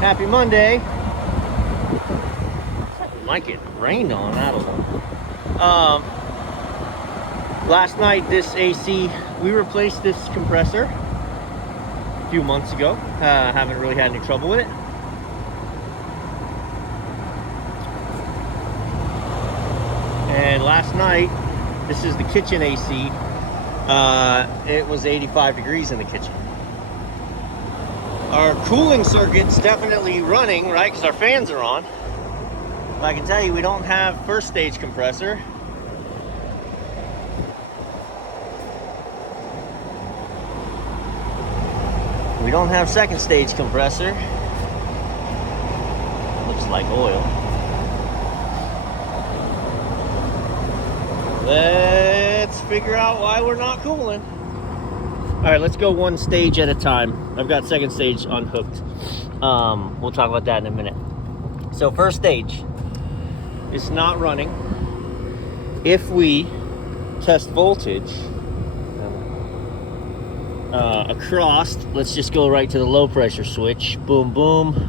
Happy Monday. Might get rained on, I don't know. Last night, this AC, we replaced this compressor a few months ago. Haven't really had any trouble with it. And last night, this is the kitchen AC. It was 85 degrees in the kitchen. Our cooling circuit's definitely running, right? Because our fans are on. But I can tell you, we don't have first stage compressor. We don't have second stage compressor. Looks like oil. Let's figure out why we're not cooling. All right, let's go one stage at a time. I've got second stage unhooked. We'll talk about that in a minute. So first stage, it's not running. If we test voltage across, let's just go right to the low pressure switch. Boom, boom.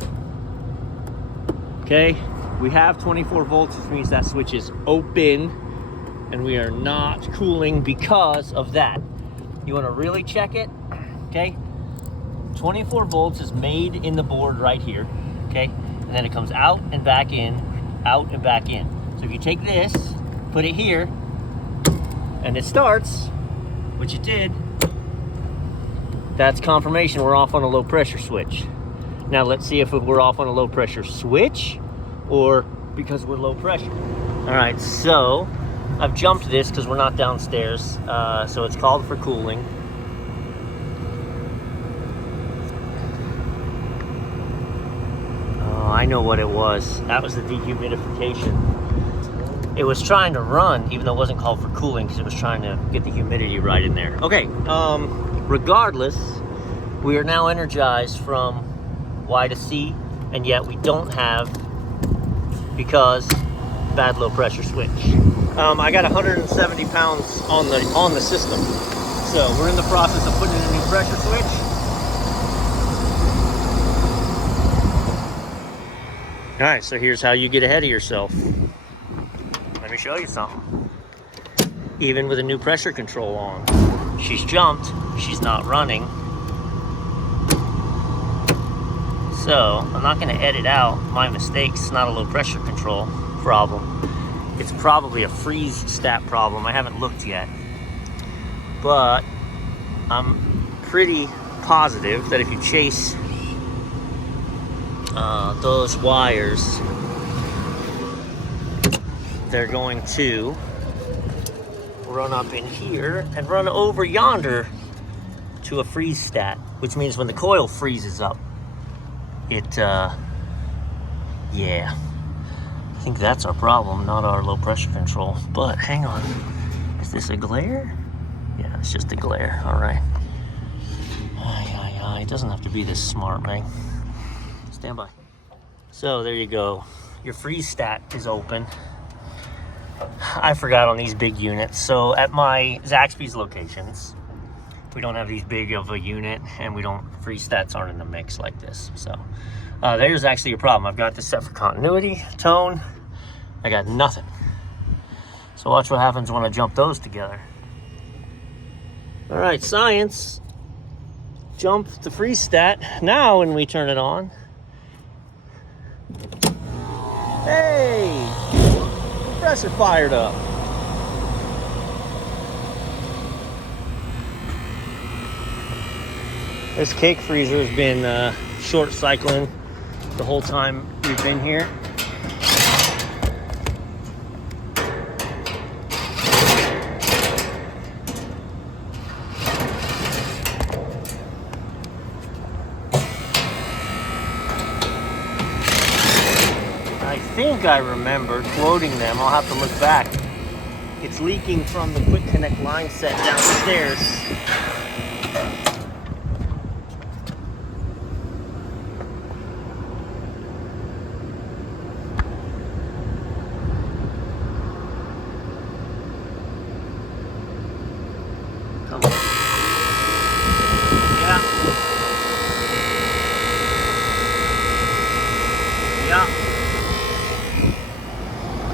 Okay, we have 24 volts, which means that switch is open, and we are not cooling because of that. You want to really check it, okay? 24 volts is made in the board right here, okay? And then it comes out and back in, out and back in. So if you take this, put it here, and it starts, which it did, that's confirmation we're off on a low pressure switch. Now let's see if we're off on a low pressure switch or because we're low pressure. All right, so I've jumped this because we're not downstairs, so it's called for cooling. Oh, I know what it was. That was the dehumidification. It was trying to run, even though it wasn't called for cooling, because it was trying to get the humidity right in there. Okay, regardless, we are now energized from Y to C, and yet we don't have, because bad low pressure switch. I got 170 pounds on the system. So we're in the process of putting in a new pressure switch. All right, so here's how you get ahead of yourself. Let me show you something. Even with a new pressure control on, she's jumped, she's not running. So I'm not gonna edit out my mistakes. It's not a low pressure control problem. It's probably a freeze stat problem. I haven't looked yet. But I'm pretty positive that if you chase those wires, they're going to run up in here and run over yonder to a freeze stat, which means when the coil freezes up, it, yeah. I think that's our problem, not our low pressure control. But hang on, is this a glare? Yeah, it's just a glare, all right. It doesn't have to be this smart, man. Stand by. So there you go. Your freeze stat is open. I forgot on these big units. So at my Zaxby's locations, we don't have these big of a unit, and freeze stats aren't in the mix like this. So there's actually a problem. I've got this set for continuity, tone. I got nothing. So watch what happens when I jump those together. All right, science. Jump the freeze stat. Now when we turn it on, hey, compressor fired up. This cake freezer has been short cycling the whole time we've been here. I think I remember quoting them. I'll have to look back. It's leaking from the quick connect line set downstairs. Come on. Yeah.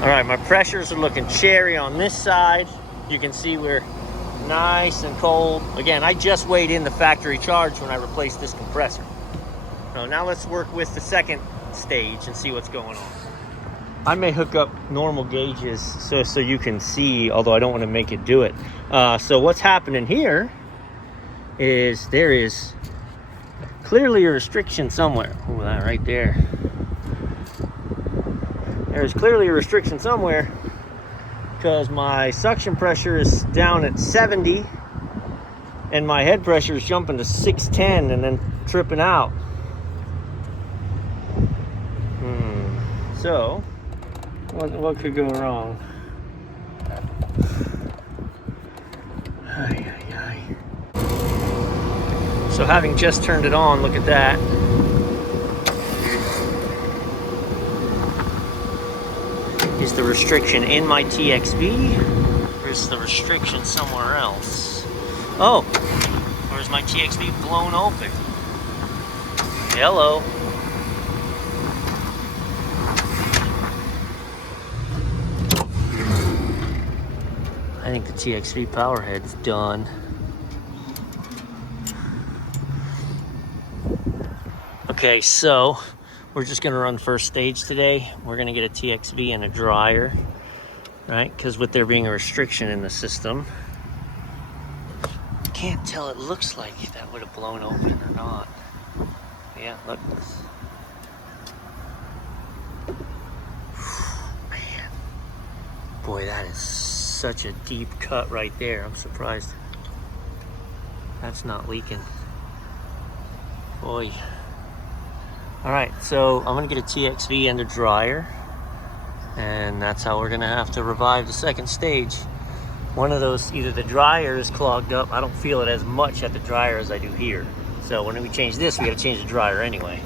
All right, my pressures are looking cherry on this side. You can see we're nice and cold. Again, I just weighed in the factory charge when I replaced this compressor. So now let's work with the second stage and see what's going on. I may hook up normal gauges so you can see, although I don't want to make it do it. So what's happening here is there is clearly a restriction somewhere. Oh, that right there. There's clearly a restriction somewhere because my suction pressure is down at 70 and my head pressure is jumping to 610 and then tripping out. So, what could go wrong? So having just turned it on, look at that. Is the restriction in my TXV? Or is the restriction somewhere else? Oh, or is my TXV blown open? Hello. I think the TXV power head's done. Okay, so we're just gonna run first stage today. We're gonna get a TXV and a dryer, right? Because with there being a restriction in the system, can't tell, it looks like that would have blown open or not. Yeah, look. Man, boy, that is such a deep cut right there. I'm surprised that's not leaking. Boy. All right, so I'm gonna get a TXV and a dryer, and that's how we're gonna have to revive the second stage. One of those, either the dryer is clogged up. I don't feel it as much at the dryer as I do here. So when we change this, we gotta change the dryer anyway.